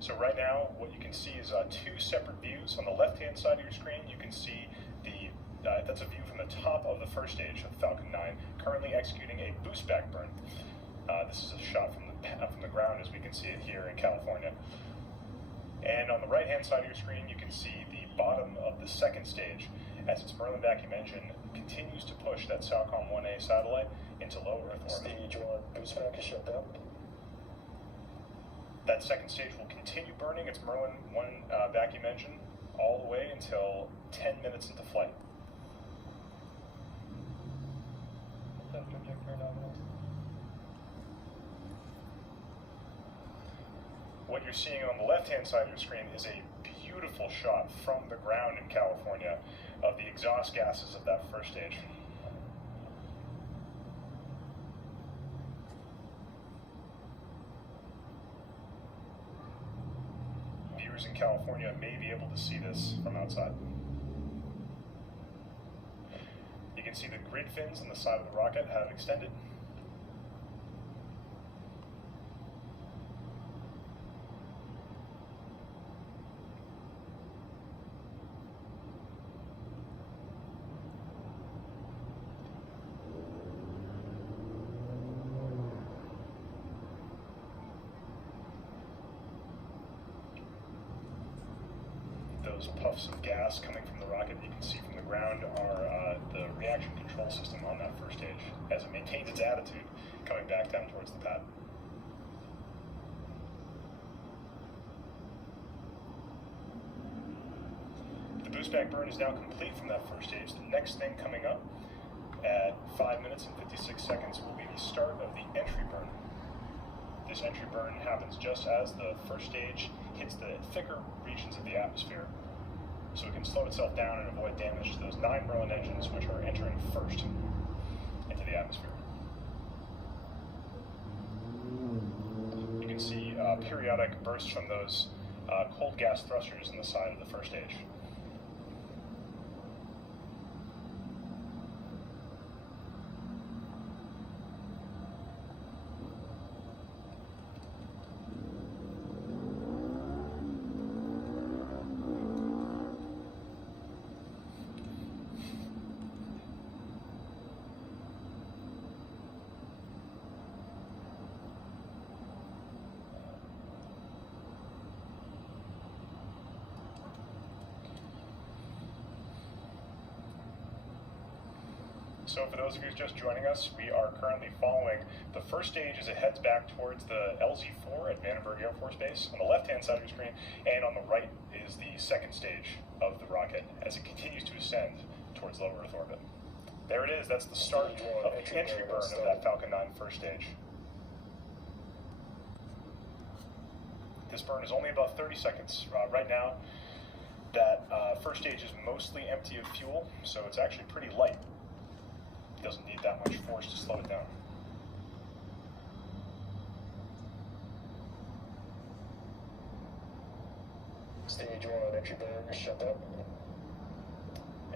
So right now, what you can see is two separate views. On the left-hand side of your screen, you can see that's a view from the top of the first stage of Falcon 9, currently executing a boost back burn. This is a shot from the ground, as we can see it here in California. And on the right-hand side of your screen, you can see the bottom of the second stage, as its Merlin vacuum engine continues to push that Falcon 1A satellite into low Earth orbit. Stage 1 boost back is shut down. That second stage will continue burning its Merlin 1 vacuum engine all the way until 10 minutes into flight. What you're seeing on the left-hand side of your screen is a beautiful shot from the ground in California of the exhaust gases of that first stage. Viewers in California may be able to see this from outside. You can see the grid fins on the side of the rocket have extended. Those puffs of gas coming from the rocket you can see from the ground are the reaction control system on that first stage, as it maintains its attitude coming back down towards the pad. The boost back burn is now complete from that first stage. The next thing coming up at 5 minutes and 56 seconds will be the start of the entry burn. This entry burn happens just as the first stage hits the thicker regions of the atmosphere, so it can slow itself down and avoid damage to those 9 Merlin engines which are entering first into the atmosphere. You can see periodic bursts from those cold gas thrusters in the side of the first stage. So for those of you just joining us, we are currently following the first stage as it heads back towards the LZ-4 at Vandenburg Air Force Base on the left-hand side of your screen, and on the right is the second stage of the rocket as it continues to ascend towards low Earth orbit. There it is, that's the start of the entry burn of that Falcon 9 first stage. This burn is only about 30 seconds. Right now, that first stage is mostly empty of fuel, so it's actually pretty light. It doesn't need that much force to slow it down. Stage 1 entry burn is shut down.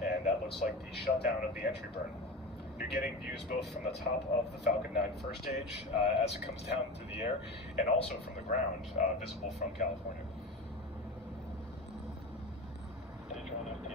And that looks like the shutdown of the entry burn. You're getting views both from the top of the Falcon 9 first stage as it comes down through the air, and also from the ground, visible from California. Stage 1 empty.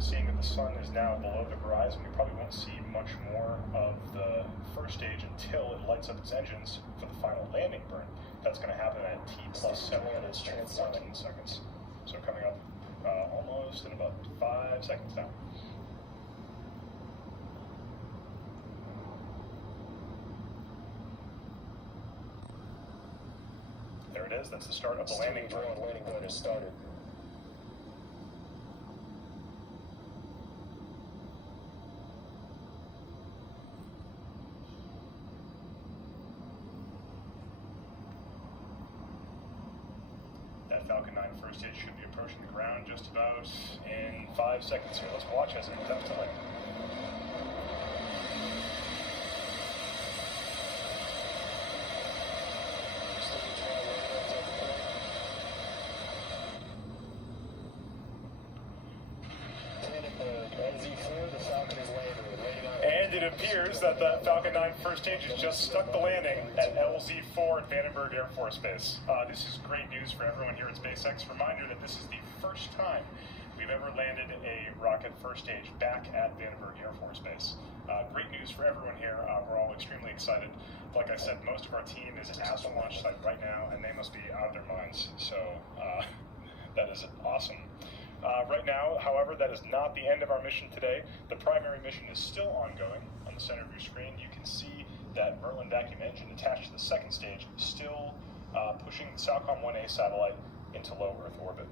Seeing that the sun is now below the horizon, we probably won't see much more of the first stage until it lights up its engines for the final landing burn. That's going to happen at T+7 minutes and 14 seconds. So coming up almost in about 5 seconds now. There it is, that's the start of the landing burn. Stage 1 landing burn has started. That Falcon 9 first stage should be approaching the ground just about in 5 seconds here. Let's watch as it attempts to land. Vandenburg, LZ-4, the Falcon it appears that the Falcon 9 first stage has just stuck the landing at LZ-4 at Vandenburg Air Force Base. This is great news for everyone here at SpaceX. Reminder that this is the first time we've ever landed a rocket first stage back at Vandenburg Air Force Base. Great news for everyone here. We're all extremely excited. Like I said, most of our team is at the launch site right now, and they must be out of their minds. So that is awesome. Right now, however, that is not the end of our mission today. The primary mission is still ongoing. On the center of your screen, you can see that Merlin vacuum engine attached to the second stage, still pushing the Falcon 1A satellite into low Earth orbit.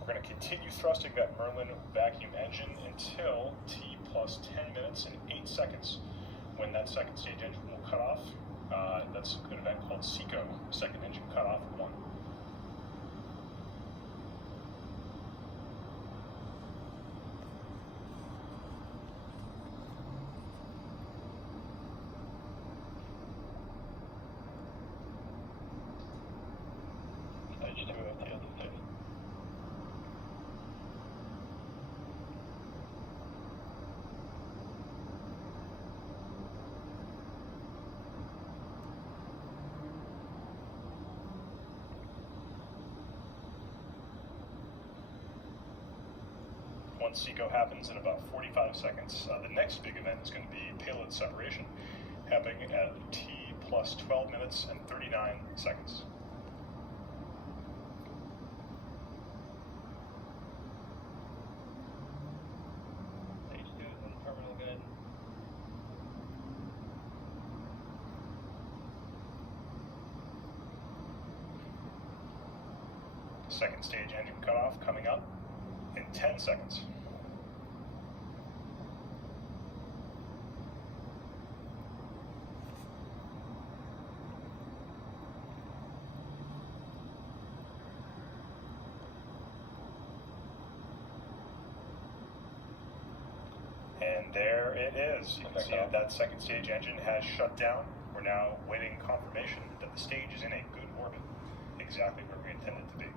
We're going to continue thrusting that Merlin vacuum engine until T plus 10 minutes and 8 seconds, when that second stage engine will cut off. That's an event called SECO, second engine cutoff 1. Stage 2 of the other thing. Once SECO happens in about 45 seconds, the next big event is going to be payload separation, happening at T plus 12 minutes and 39 seconds. Stage 2 is in terminal good. Second stage engine cutoff coming up in 10 seconds. And there it is. You can see that second stage engine has shut down. We're now waiting confirmation that the stage is in a good orbit, exactly where we intend it to be.